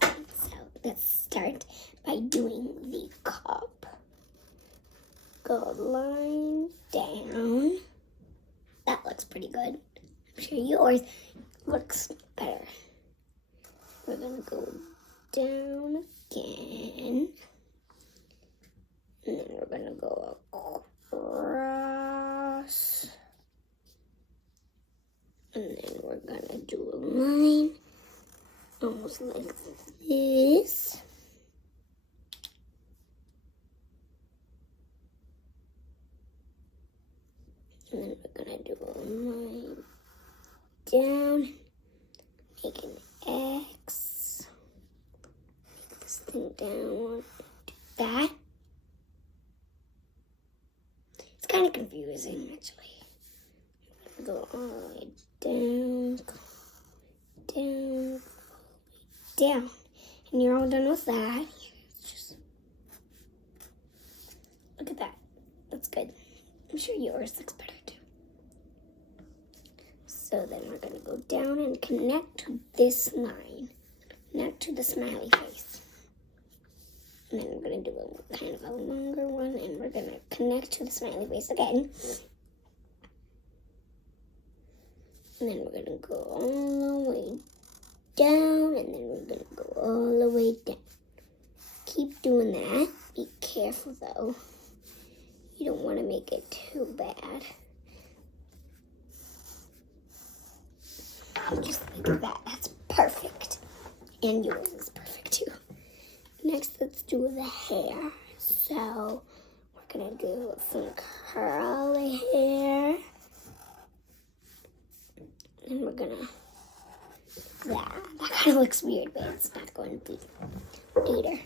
ice cream. So let's start by doing the cup. Go line down. That looks pretty good. I'm sure yours looks better. We're gonna go down again. And then we're gonna go across. And then we're gonna do a line almost like this. And then we're gonna do a line down, make an X, make this thing down, do that. It's kind of confusing actually. Go all the way down, down, down. And you're all done with that. Just look at that. That's good. I'm sure yours looks better too. So then we're going to go down and connect to this line. Connect to the smiley face. And then we're going to do a kind of a longer one, and we're going to connect to the smiley face again. And then we're going to go all the way down, and then we're going to go all the way down. Keep doing that. Be careful though. You don't want to make it too bad. Just like that. That's perfect. And yours is perfect too. Next, let's do the hair. So we're going to do some curly hair. And we're going to... That kind of looks weird, but it's not going to be either.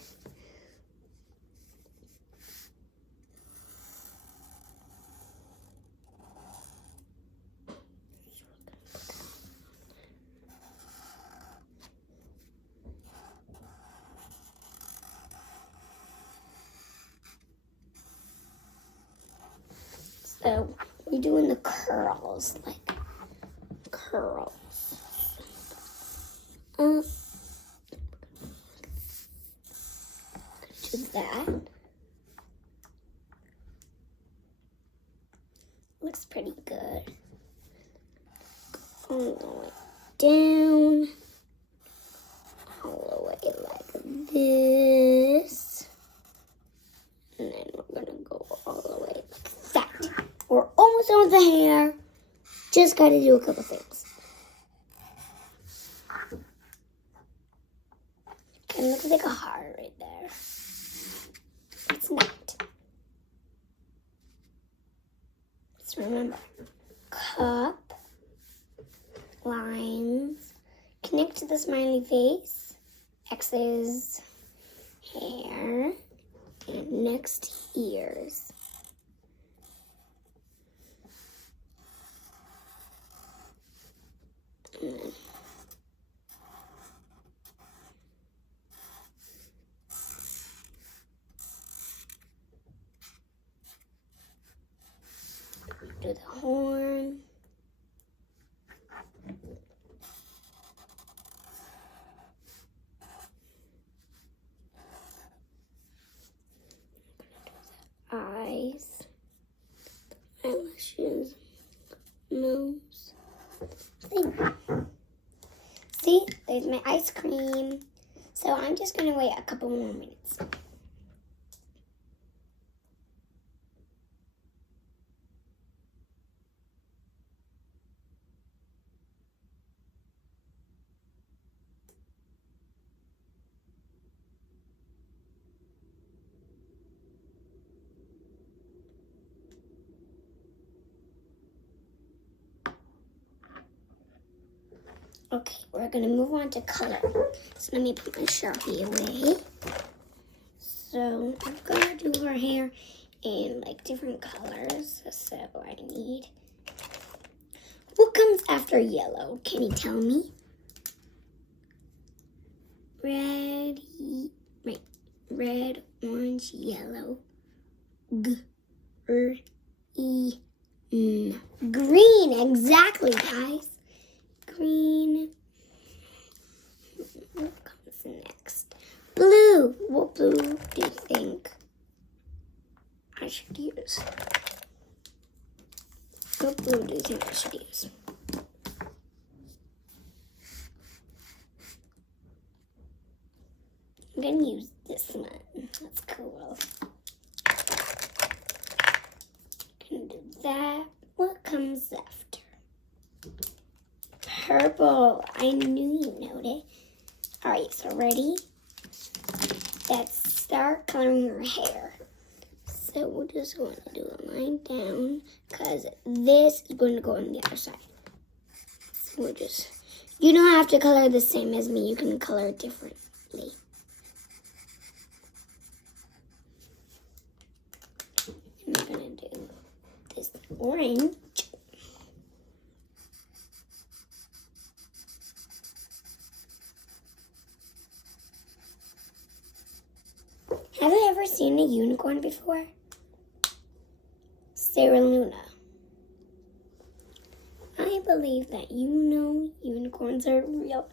So we're doing the curls, like curls. Do that. Looks pretty good. All the way down. All the way like this. And then we're gonna go all the way like that. We're almost done with the hair. Just gotta do a couple things. It looks like a heart right there. It's not. Just remember, cup, lines, connect to the smiley face, X's, hair, and next ears. And then do the horn. Eyes, eyelashes, nose. See, there's my ice cream. So I'm just gonna wait a couple more minutes. Okay, we're gonna move on to color. So let me put my Sharpie away. So I'm gonna do her hair in like different colors. So I need, what comes after yellow? Can you tell me? Red, orange, yellow. Green, exactly, guys. Green. What comes next? Blue. What blue do you think I should use? What blue do you think I should use? I'm gonna use this one. That's cool. Gonna do that. What comes after? Purple. I knew you know it. Alright, so ready? Let's start coloring your hair. So we're just going to do a line down because this is going to go on the other side. So we're just, you don't have to color the same as me. You can color it differently. And we're going to do this orange. Have you ever seen a unicorn before? Sarah Luna. I believe that you know unicorns are real.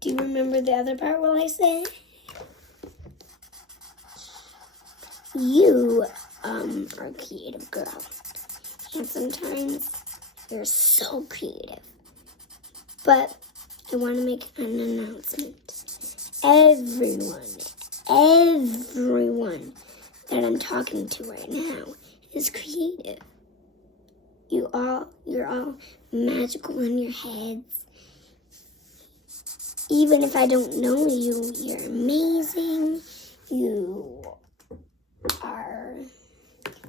Do you remember the other part what I said? You are a creative girl. And sometimes you're so creative. But I want to make an announcement. Everyone that I'm talking to right now is creative. You're all magical in your heads. Even if I don't know you, you're amazing. You are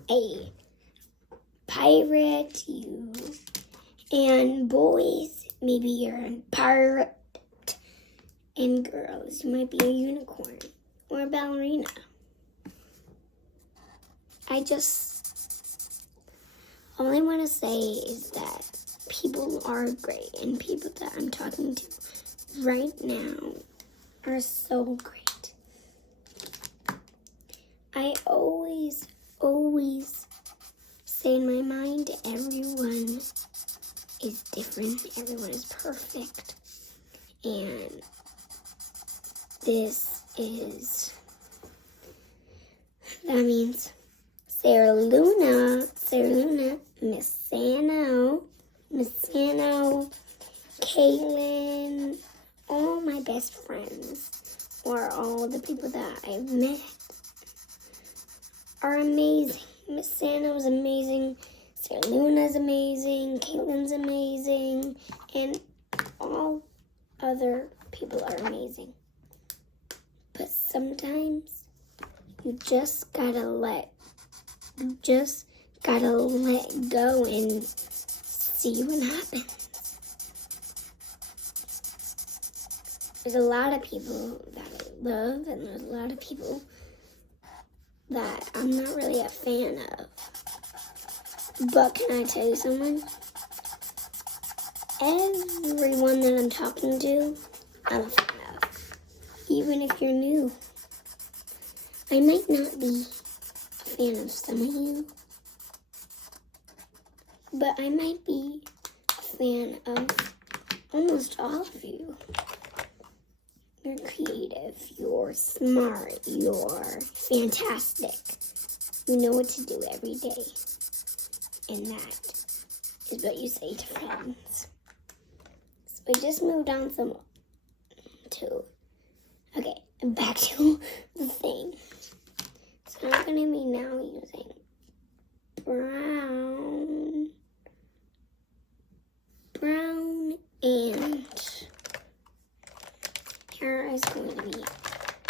a pirate. And boys, maybe you're a pirate. And girls, you might be a unicorn or a ballerina. All I want to say is that people are great, and people that I'm talking to right now are so great. I always say in my mind, everyone is different, everyone is perfect, and that means Sarah Luna, Miss Sano, Caitlin, all my best friends, or all the people that I've met are amazing. Miss Sano's amazing, Sarah Luna's amazing, Caitlin's amazing, and all other people are amazing. But sometimes you just gotta let go and see what happens. There's a lot of people that I love, and there's a lot of people that I'm not really a fan of. But can I tell you someone? Everyone that I'm talking to, I'm a fan of. Even if you're new. I might not be a fan of some of you, but I might be a fan of almost all of you. You're creative, you're smart, you're fantastic. You know what to do every day. And that is what you say to friends. So I just moved on okay, back to the thing. So I'm going to be now using brown, and here is going to be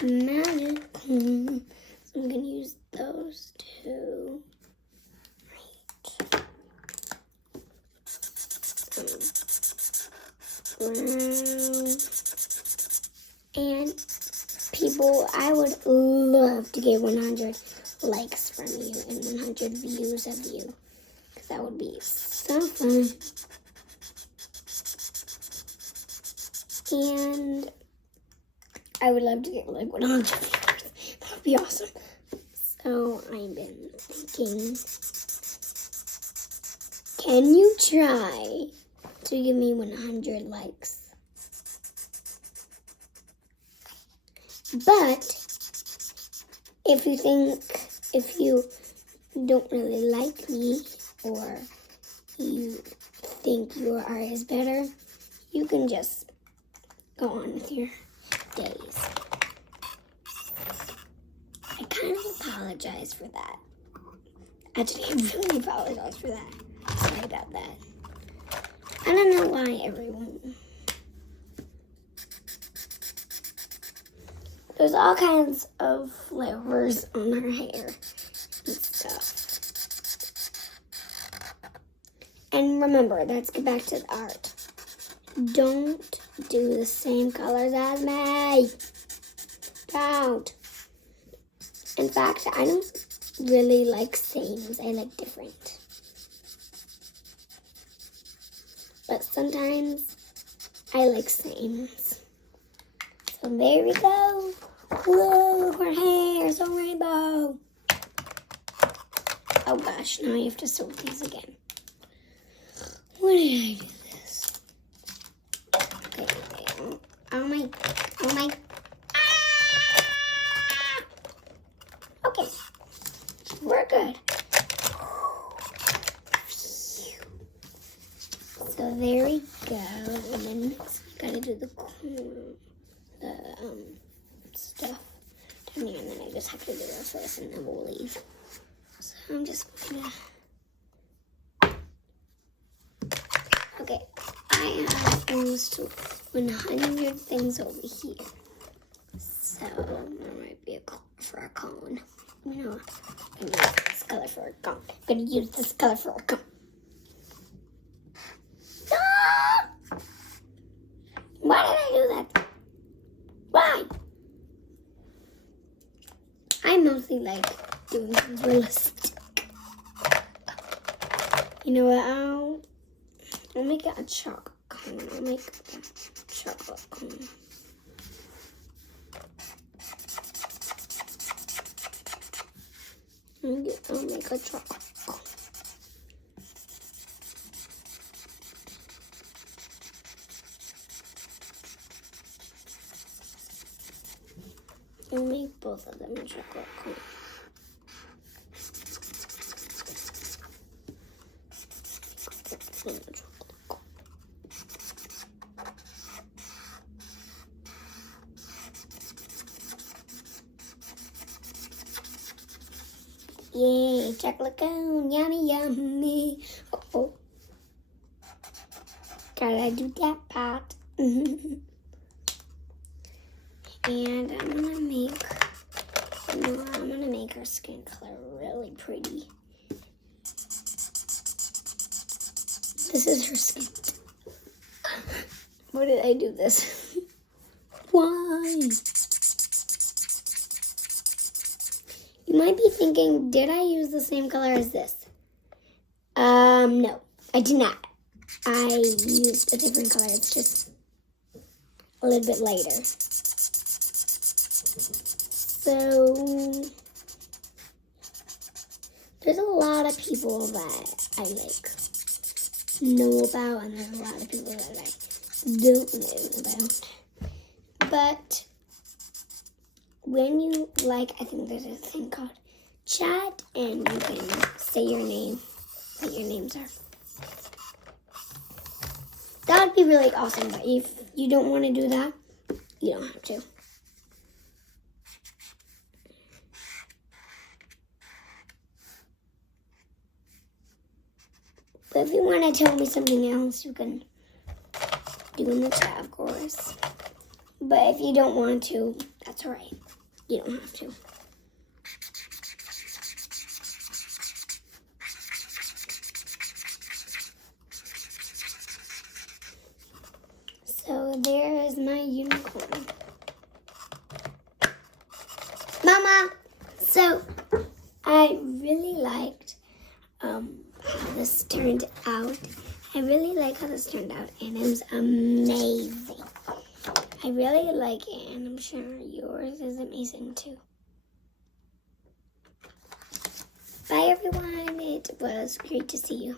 magical. So I'm going to use those two. Brown. And people, I would love to get 100 likes from you and 100 views of you, because that would be so fun. And I would love to get like 100 viewers. That would be awesome. So I've been thinking, can you try to give me 100 likes? But if you don't really like me, or you think your art is better, you can just go on with your days. I kind of apologize for that. Actually, I really apologize for that. Sorry about that. I don't know why everyone... There's all kinds of flowers on her hair and stuff. And remember, let's get back to the art. Don't do the same colors as me. Don't. In fact, I don't really like sames. I like different. But sometimes I like sames. So there we go. Whoa, her hair is a rainbow. Oh gosh, now I have to sort these again. Why did I do this? Okay. Oh my. Okay. We're good. So there we go. And then next we gotta do the stuff down here, and then I just have to do this first, and then we'll leave. So I'm just gonna. Okay, I have almost 100 things over here. So there might be a color for a cone. You know, I'm gonna use this color for a cone. I'm gonna use this color for a cone. Ah! Why did I do that? Why? I mostly like doing things realistic. You know what? I'll make it a chocolate cone. I'll make a chocolate cone. I'll make a chocolate cone. I'll make both of them a chocolate cone. Yay, chocolate cone, yummy, yummy. Oh. Gotta do that part. And I'm gonna make her skin color really pretty. This is her skin. Why did I do this? Why? You might be thinking, did I use the same color as this? No, I did not. I used a different color. It's just a little bit lighter. So, there's a lot of people that I know about, and there's a lot of people that I don't know about. But when you I think there's a thing called chat, and you can say your name, what your names are. That would be really awesome, but if you don't want to do that, you don't have to. But if you want to tell me something else, you can do in the chat, of course. But if you don't want to, that's all right. You don't have to. So there is my unicorn. Mama! So I really liked how this turned out. I really like how this turned out, and it was amazing. I really like it, and I'm sure yours is amazing too. Bye everyone, it was great to see you.